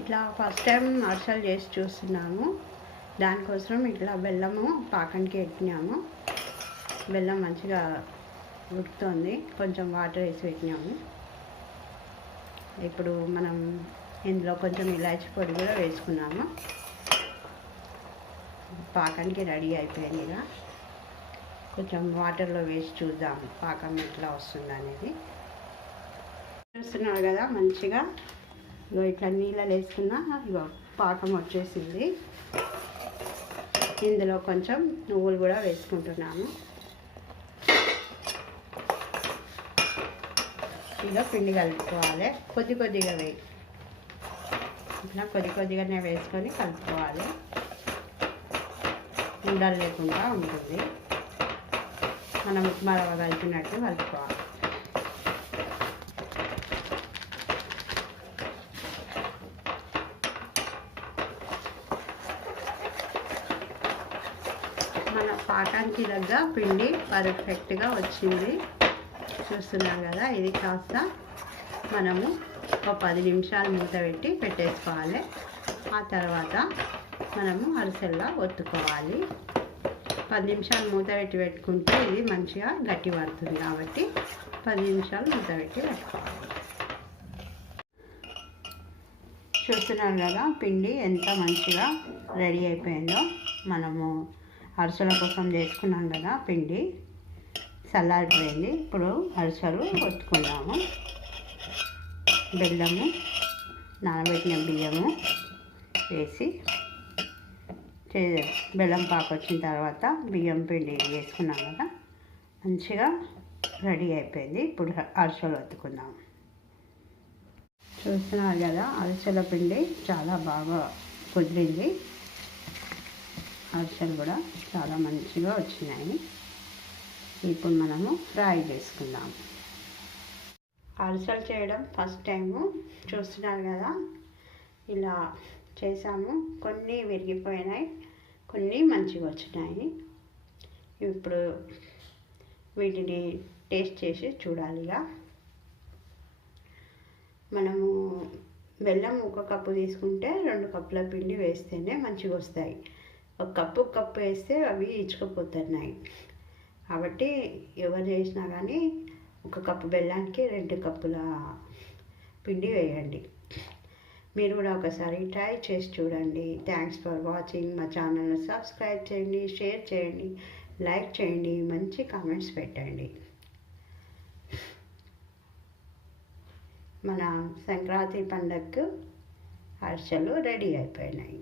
ఇట్లా first time అరిసెలు చేసి చూస్తున్నాము. దానికోసం ఇట్లా బెల్లము పాకానికి పెట్టినాము. బెల్లం మంచిగా ఉడుకుతుంది, కొంచెం వాటర్ వేసి పెట్టినాము. ఇప్పుడు మనం ఇందులో కొంచెం ఇలాచి పొడి కూడా వేసుకున్నాము. పాకానికి రెడీ అయిపోయింది. ఇలా కొంచెం వాటర్లో వేసి చూద్దాం పాకం ఎట్లా వస్తుంది అనేది. చూస్తున్నారు కదా, మంచిగా ఇట్లా నీళ్ళలో వేసుకున్న పాకం వచ్చేసింది. ఇందులో కొంచెం నువ్వులు కూడా వేసుకుంటున్నాము. ఇలా పిండి కలుపుకోవాలి, కొద్ది కొద్దిగా ఇట్లా కొద్ది కొద్దిగానే వేసుకొని కలుపుకోవాలి. ఉండలు లేకుండా ఉంటుంది. మనం ఉప్మా రవ్వ కలిపినట్టు కలుపుకోవాలి. మన పాకానికి దగ్గర పిండి పర్ఫెక్ట్గా వచ్చింది. చూస్తున్నాం కదా, ఇది కాస్త మనము ఒక 10 నిమిషాలు మూత పెట్టి పెట్టేసుకోవాలి. ఆ తర్వాత మనము అరిసెల్లా ఒత్తుకోవాలి. 10 నిమిషాలు మూత పెట్టి పెట్టుకుంటే ఇది మంచిగా గట్టి పడుతుంది. కాబట్టి 10 నిమిషాలు మూత పెట్టి పెట్టుకోవాలి. చూస్తున్నాం కదా, పిండి ఎంత మంచిగా రెడీ అయిపోయిందో. మనము అరిసెల కోసం చేసుకున్నాం కదా, పిండి చల్లారిపోయింది. ఇప్పుడు అరిసెలు ఒత్తుకుందాము. బెల్లము, నానబెట్టిన బియ్యము వేసి బెల్లం పాకు వచ్చిన తర్వాత బియ్యం పిండి వేసుకున్నాం కదా, మంచిగా రెడీ అయిపోయింది. ఇప్పుడు అరిసెలు ఒత్తుకుందాం. చూస్తున్నారు కదా, అరిసెల పిండి చాలా బాగా కుదిరింది. అరిసెలు కూడా చాలా మంచిగా వచ్చినాయి. ఇప్పుడు మనము ఫ్రై చేసుకుందాం. అరిసెలు చేయడం ఫస్ట్ టైము. చూస్తున్నారు కదా, ఇలా చేసాము. కొన్ని విరిగిపోయినాయి, కొన్ని మంచిగా వచ్చినాయి. ఇప్పుడు వీటిని టేస్ట్ చేసి చూడాలిగా. మనము బెల్లం 1 కప్పు తీసుకుంటే 2 కప్పుల పిండి వేస్తేనే మంచిగా వస్తాయి. 1 కప్పు వేస్తే అవి ఇచ్చుకుపోతున్నాయి. కాబట్టి ఎవరు చేసినా కానీ 1 కప్పు బెల్లానికి 2 కప్పుల పిండి వేయండి. మీరు కూడా ఒకసారి ట్రై చేసి చూడండి. Thanks for watching. మా ఛానల్ని సబ్స్క్రైబ్ చేయండి, షేర్ చేయండి, లైక్ చేయండి, మంచి కామెంట్స్ పెట్టండి. మన సంక్రాంతి పండగకు అరిసెలు రెడీ అయిపోయినాయి.